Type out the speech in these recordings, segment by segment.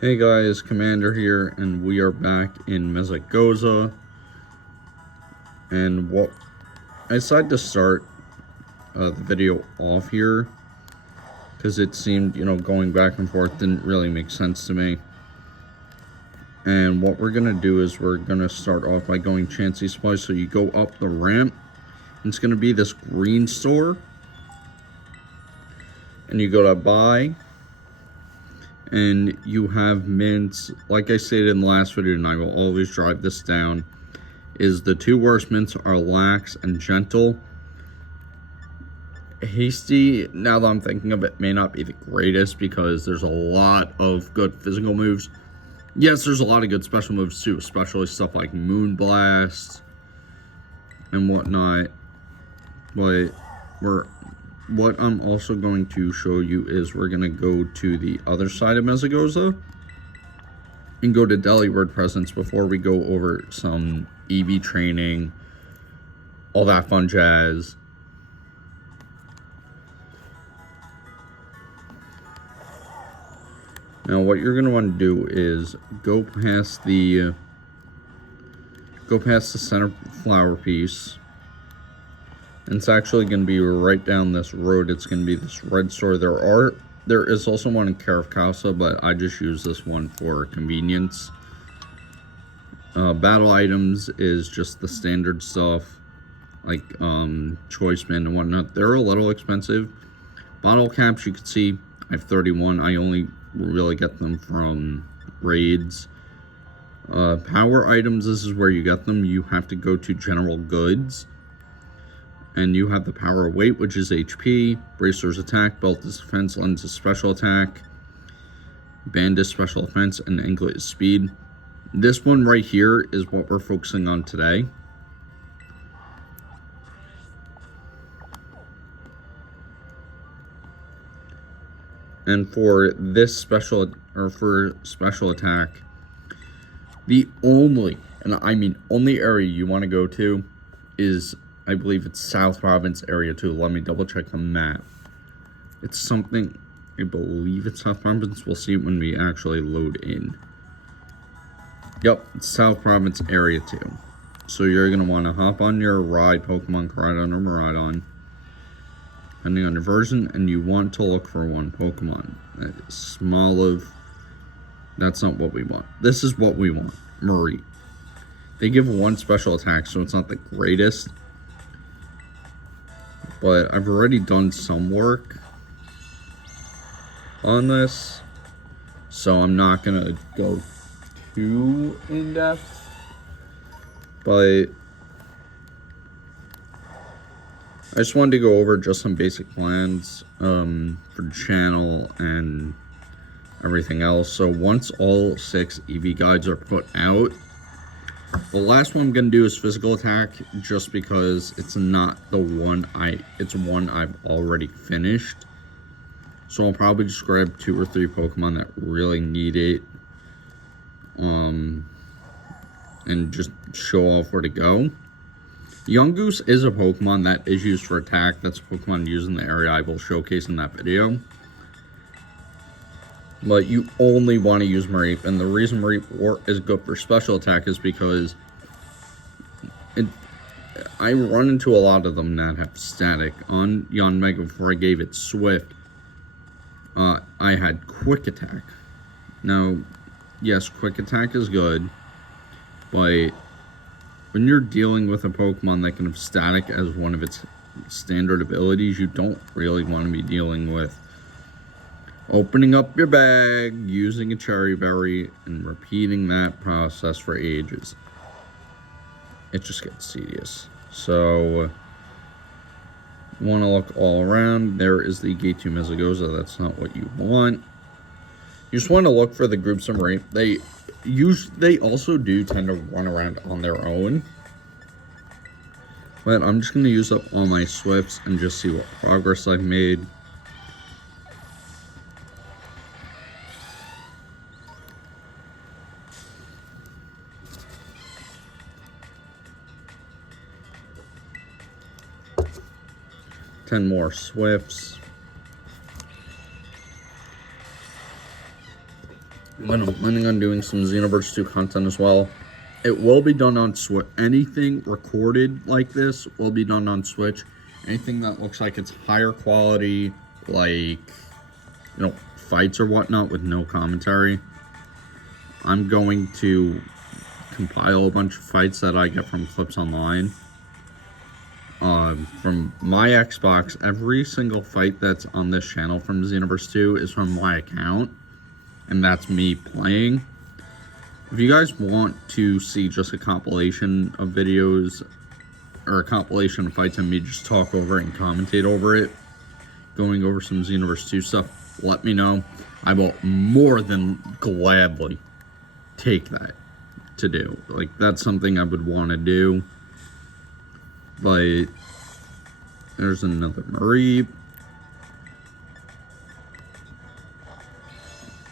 Hey guys, Commander here, and we are back in Mesagoza. And what I decided to start the video off here because it seemed, going back and forth didn't really make sense to me. And what we're gonna do is we're gonna start off by going Chansey Supply. So you go up the ramp, and it's gonna be this green store, and you go to buy. And you have mints, like I stated in the last video, and I will always drive this down, is the two worst mints are Lax and Gentle. Hasty, now that I'm thinking of it, may not be the greatest because there's a lot of good physical moves. Yes, there's a lot of good special moves too, especially stuff like Moonblast and whatnot. But what I'm also going to show you is we're going to go to the other side of Mesagoza and go to Delhi Word Presence before we go over some EV training, all that fun jazz. Now what you're going to want to do is go past the center flower piece. And it's actually going to be right down this road. It's going to be this red store. There is also one in Carif Casa, but I just use this one for convenience. Battle items is just the standard stuff, like choice men and whatnot. They're a little expensive. Bottle caps, you can see I have 31. I only really get them from raids. Power items, this is where you get them. You have to go to general goods. And you have the power of weight, which is HP, bracer's attack, belt is defense, lens is special attack, band is special defense, and anklet is speed. This one right here is what we're focusing on today. And for this special attack, the only, and I mean only area you want to go to is, I believe it's South Province area 2. Let me double check the map. It's something, I believe it's South Province. We'll see when we actually load in. Yep, it's South Province area 2. So you're going to want to hop on your ride, Pokemon Koraidon or Miraidon, depending on your version, and you want to look for one Pokemon that is Smoliv. That's not what we want. This is what we want, Marie. They give one special attack, so it's not the greatest. But I've already done some work on this, so I'm not going to go too in-depth. But I just wanted to go over just some basic plans for the channel and everything else. So once all 6 EV guides are put out, the last one I'm going to do is physical attack, just because it's not the one it's one I've already finished. So I'll probably just grab 2 or 3 Pokemon that really need it. And just show off where to go. Yungoos is a Pokemon that is used for attack. That's a Pokemon used in the area I will showcase in that video. But you only want to use Mareep, and the reason Mareep is good for special attack is because I run into a lot of them that have static. On Yanmega, before I gave it Swift, I had Quick Attack. Now, yes, Quick Attack is good, but when you're dealing with a Pokemon that can have static as one of its standard abilities, you don't really want to be dealing with opening up your bag, using a Cherry Berry, and repeating that process for ages. It just gets tedious. So, you want to look all around. There is the Gate to Mesagoza. That's not what you want. You just want to look for the groups of Mareep. They also do tend to run around on their own. But I'm just going to use up all my Swifts and just see what progress I've made. Ten more Swifts. But I'm planning on doing some Xenoverse 2 content as well. It will be done on Switch. Anything recorded like this will be done on Switch. Anything that looks like it's higher quality, like, fights or whatnot with no commentary, I'm going to compile a bunch of fights that I get from clips online. From my Xbox, every single fight that's on this channel from Xenoverse 2 is from my account, and that's me playing. If you guys want to see just a compilation of videos, or a compilation of fights and me just talk over it and commentate over it, going over some Xenoverse 2 stuff, let me know. I will more than gladly take that to do. Like, that's something I would want to do. But there's another Marie.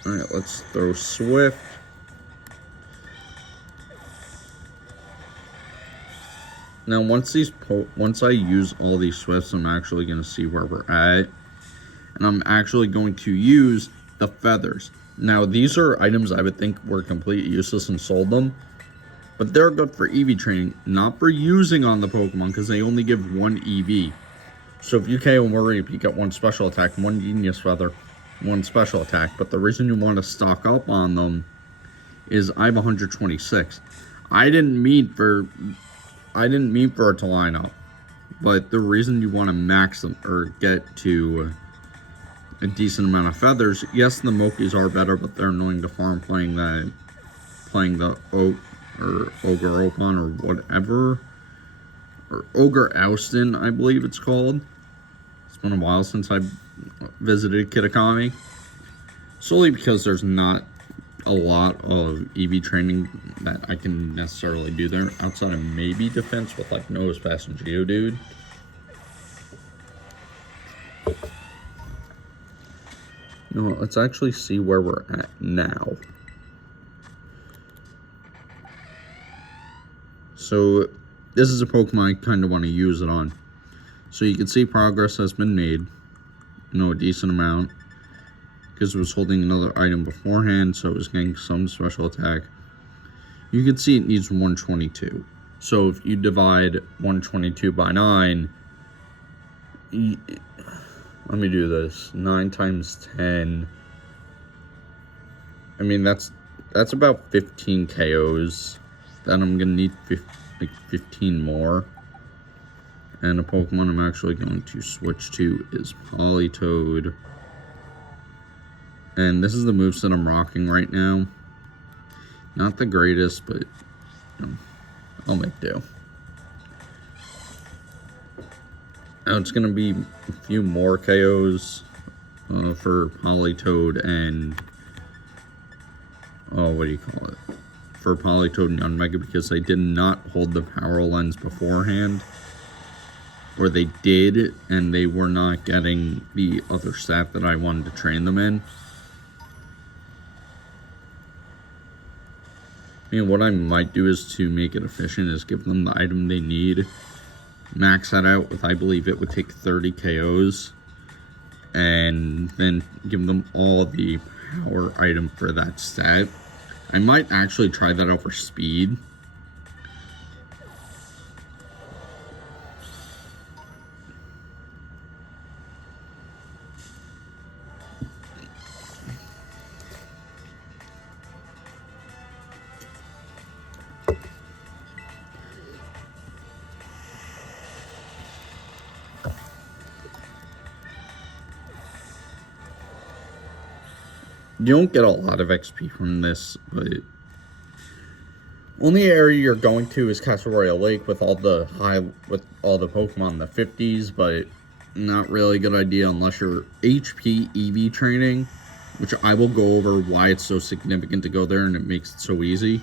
Alright, let's throw Swift. Now, once I use all these Swifts, I'm actually going to see where we're at. And I'm actually going to use the feathers. Now, these are items I would think were completely useless and sold them. But they're good for EV training, not for using on the Pokemon, because they only give one EV. So if you KO Mareep, you get one special attack, one Genius Feather, one special attack. But the reason you want to stock up on them is I have 126. I didn't mean for it to line up. But the reason you want to max them, or get to a decent amount of feathers, yes, the Mokis are better, but they're annoying to farm playing the Oak, or Ogre Opon, or whatever, or Ogre Oustin, I believe it's called. It's been a while since I visited Kitakami, solely because there's not a lot of EV training that I can necessarily do there, outside of maybe defense with like Nosepass and Geodude. No, let's actually see where we're at now. So, this is a Pokemon I kind of want to use it on. So you can see progress has been made. A decent amount. Because it was holding another item beforehand, so it was getting some special attack. You can see it needs 122. So if you divide 122 by 9, let me do this. 9 times 10. I mean, that's about 15 KOs. Then I'm going to need 15 more. And a Pokemon I'm actually going to switch to is Politoed. And this is the moveset I'm rocking right now. Not the greatest, but I'll make do. Now it's going to be a few more KOs for Politoed and... what do you call it? For Politoed and Yanmega, because they did not hold the Power Lens beforehand. Or they did, and they were not getting the other stat that I wanted to train them in. What I might do is to make it efficient is give them the item they need. Max that out with, I believe it would take 30 KOs. And then give them all the power item for that stat. I might actually try that out for speed. You don't get a lot of XP from this, but only area you're going to is Castle Royale Lake with all the Pokemon in the 50s, but not really a good idea unless you're HP EV training, which I will go over why it's so significant to go there and it makes it so easy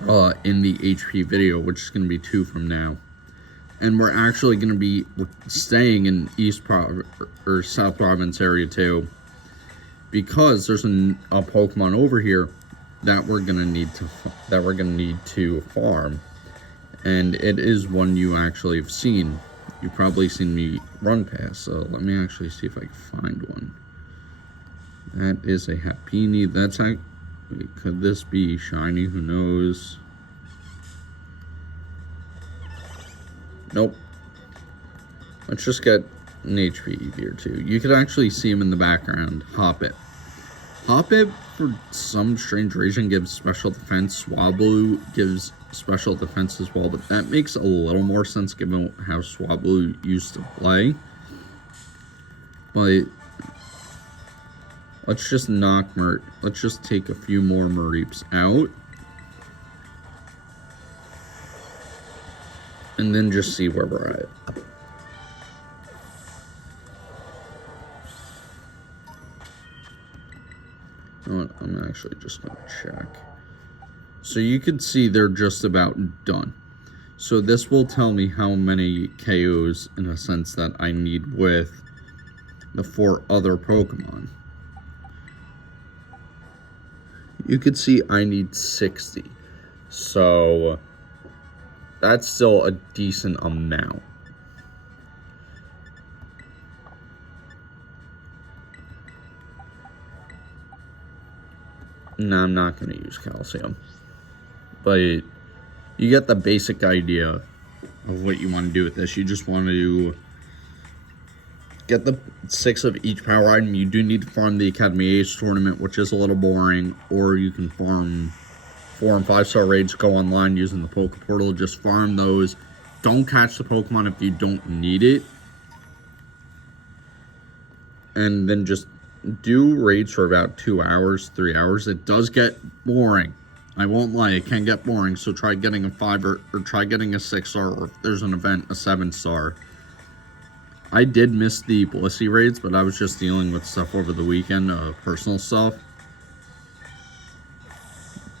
in the HP video, which is going to be 2 from now. And we're actually going to be staying in South Province area too, because there's a Pokemon over here that we're gonna need to farm, and it is one you actually have seen. You've probably seen me run past. So let me actually see if I can find one. That is a Happiny. That's how. Could this be shiny? Who knows? Nope. Let's just get an HP here too. You could actually see him in the background. Hoppip. Hoppip, for some strange reason, gives special defense. Swablu gives special defense as well, but that makes a little more sense given how Swablu used to play. But let's just let's just take a few more Mareeps out. And then just see where we're at. You know what? I'm actually just going to check. So you could see they're just about done. So this will tell me how many KOs, in a sense, that I need with the 4 other Pokemon. You could see I need 60. So that's still a decent amount. No, I'm not going to use calcium. But you get the basic idea of what you want to do with this. You just want to get the 6 of each power item. You do need to farm the Academy Ace tournament, which is a little boring. Or you can farm 4 and 5 star raids, go online using the Poke Portal. Just farm those. Don't catch the Pokemon if you don't need it. And then just do raids for about 2 hours, 3 hours. It does get boring. I won't lie, it can get boring. So try getting a 5 or try getting a 6 star, or if there's an event, a 7 star. I did miss the Blissey raids, but I was just dealing with stuff over the weekend, personal stuff.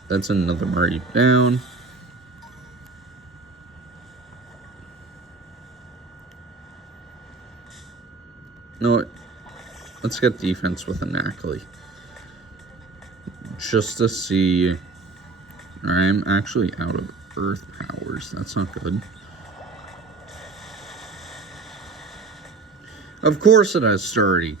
That's another Mareep down. You know what? Let's get defense with a Nacli. Just to see. I'm actually out of Earth powers. That's not good. Of course it has Sturdy.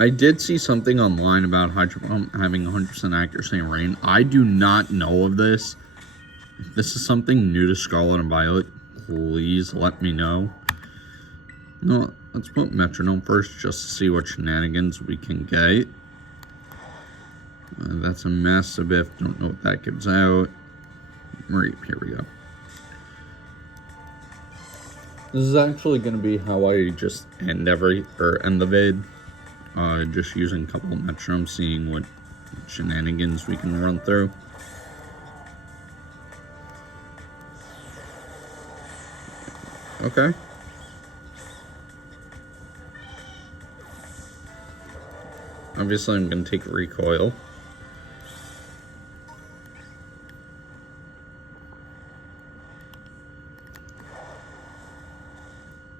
I did see something online about Hydro Pump having 100% accuracy in rain. I do not know of this. If this is something new to Scarlet and Violet, please let me know. No, let's put Metronome first just to see what shenanigans we can get. That's a Massive. Don't know what that gives out. Mareep, here we go. This is actually going to be how I just end the vid. Just using a couple of metronomes, seeing what shenanigans we can run through. Okay. Obviously, I'm going to take recoil.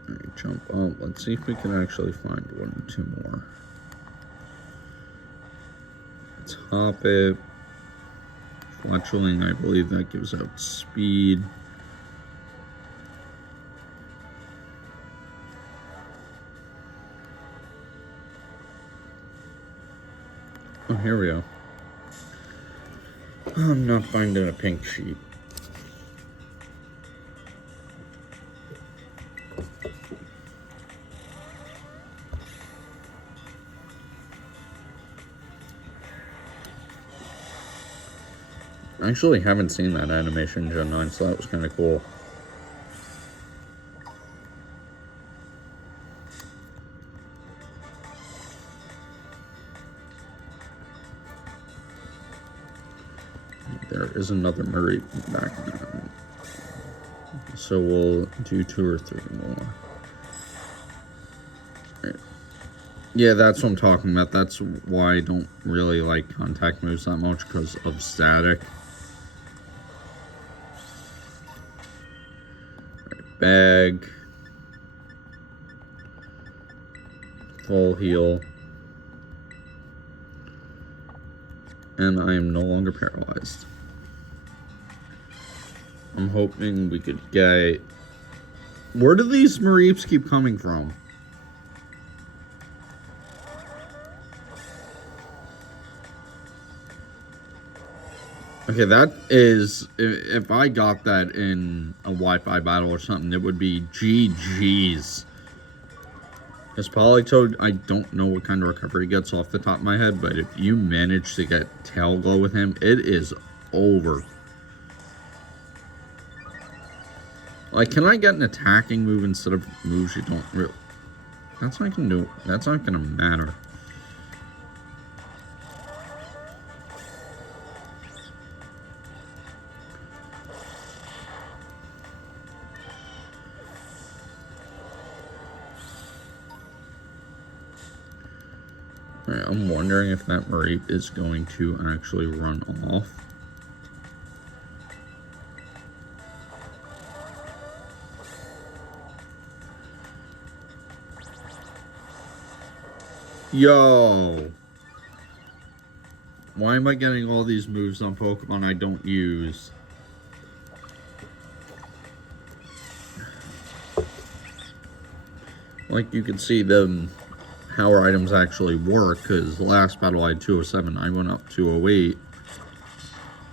Alright, jump up. Let's see if we can actually find 1 or 2 more. Let's hop it. Fletchling, I believe that gives out speed. Oh, here we go. I'm not finding a pink sheet. I actually haven't seen that animation in Gen 9, so that was kind of cool. There is another Mareep back now. So we'll do 2 or 3 more. Right. Yeah, that's what I'm talking about. That's why I don't really like contact moves that much, because of static. Right, bag. Full heal. and I am no longer paralyzed. I'm hoping we could get... Where do these Mareeps keep coming from? Okay, that is... If I got that in a Wi-Fi battle or something, it would be GG's. As Politoed, I don't know what kind of recovery he gets off the top of my head, but if you manage to get Tail Glow with him, it is over. Like, can I get an attacking move instead of moves you don't really... That's not gonna do... That's not gonna matter. Alright, I'm wondering if that Mareep is going to actually run off. Yo! Why am I getting all these moves on Pokemon I don't use? Like, you can see how our items actually work, because last battle I had 207, I went up 208.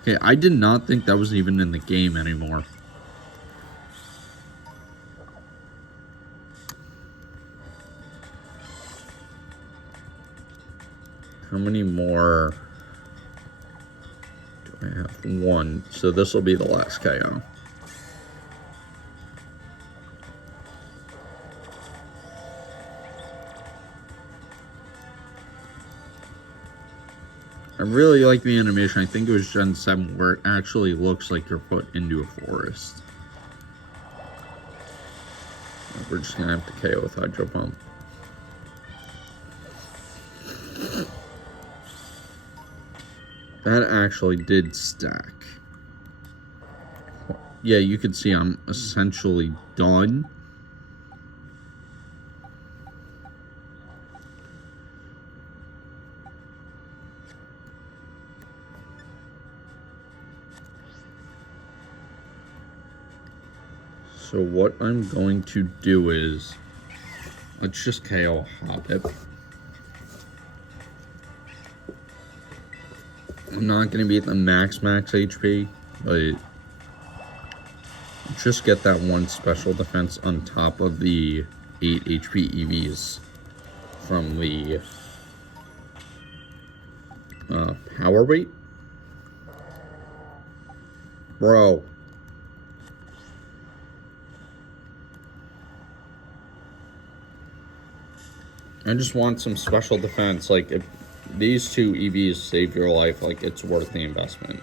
Okay, I did not think that was even in the game anymore. How many more do I have? One. So this will be the last KO. I really like the animation. I think it was Gen 7 where it actually looks like you're put into a forest. We're just going to have to KO with Hydro Pump. That actually did stack. Yeah, you can see I'm essentially done. So what I'm going to do is, let's just KO Hoppip. I'm not going to be at the max HP, but just get that one special defense on top of the 8 HP EVs from the power weight. Bro. I just want some special defense. Like, if these two EVs save your life, like, it's worth the investment.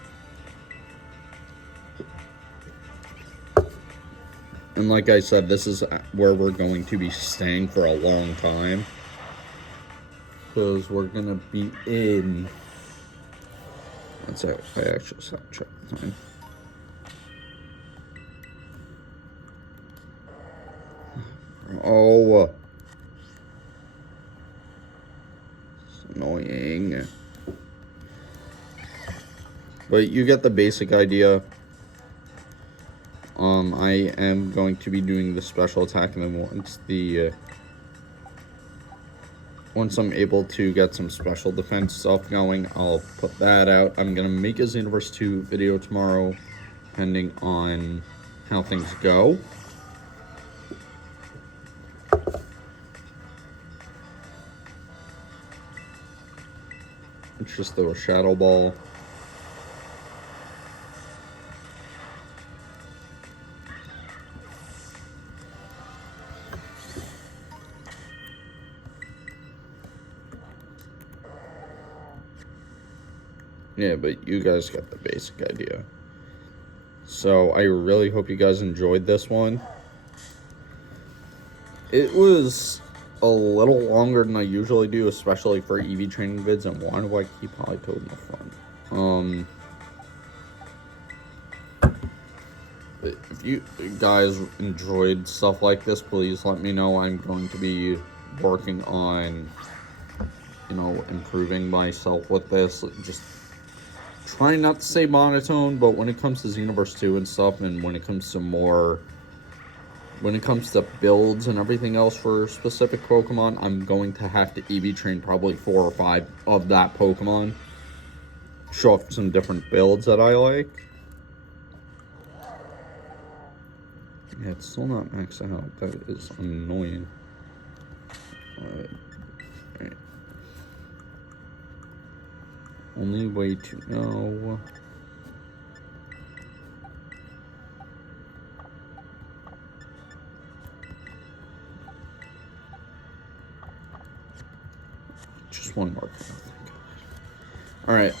And like I said, this is where we're going to be staying for a long time. Because we're going to be in... Let's say I actually stopped check the time. Oh... Annoying. But you get the basic idea. I am going to be doing the special attack, and then once I'm able to get some special defense stuff going, I'll put that out. I'm gonna make a Xenoverse 2 video tomorrow, depending on how things go. Let's just throw a Shadow Ball. Yeah, but you guys got the basic idea. So I really hope you guys enjoyed this one. It was a little longer than I usually do, especially for EV training vids, and why do I keep Politoed in the front? If you guys enjoyed stuff like this, please let me know. I'm going to be working on, you know, improving myself with this. Just trying not to say monotone, but when it comes to Xenoverse 2 and stuff, and when it comes to builds and everything else for specific Pokemon, I'm going to have to EV train probably 4 or 5 of that Pokemon. Show off some different builds that I like. Yeah, it's still not maxed out. That is annoying. Alright. Only way to know. Just one more. Alright.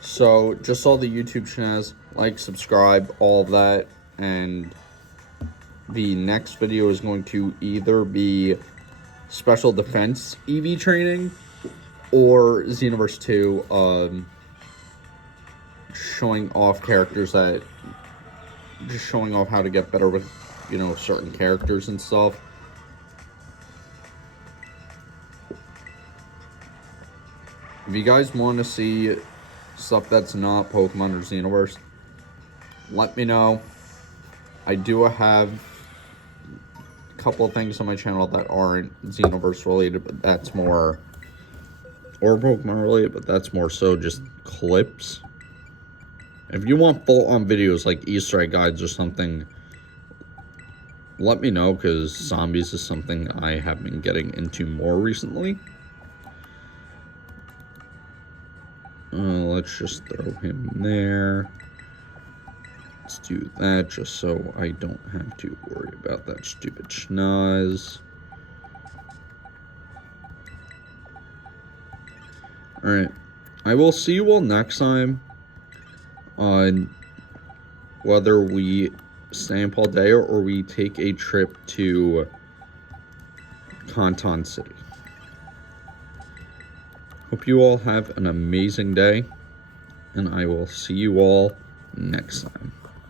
So, just all the YouTube channels. Like, subscribe, all of that. And the next video is going to either be Special Defense EV training or Xenoverse 2, showing off characters that, just showing off how to get better with, you know, certain characters and stuff. If you guys want to see stuff that's not Pokemon or Xenoverse, let me know. I do have a couple of things on my channel that aren't Xenoverse related, but that's more, or Pokemon related, but that's more so just clips. If you want full-on videos like Easter egg guides or something, let me know, because zombies is something I have been getting into more recently. Let's just throw him there. Let's do that just so I don't have to worry about that stupid schnoz. Alright, I will see you all next time on whether we stay in Paldea or we take a trip to Canton City. Hope you all have an amazing day, and I will see you all next time.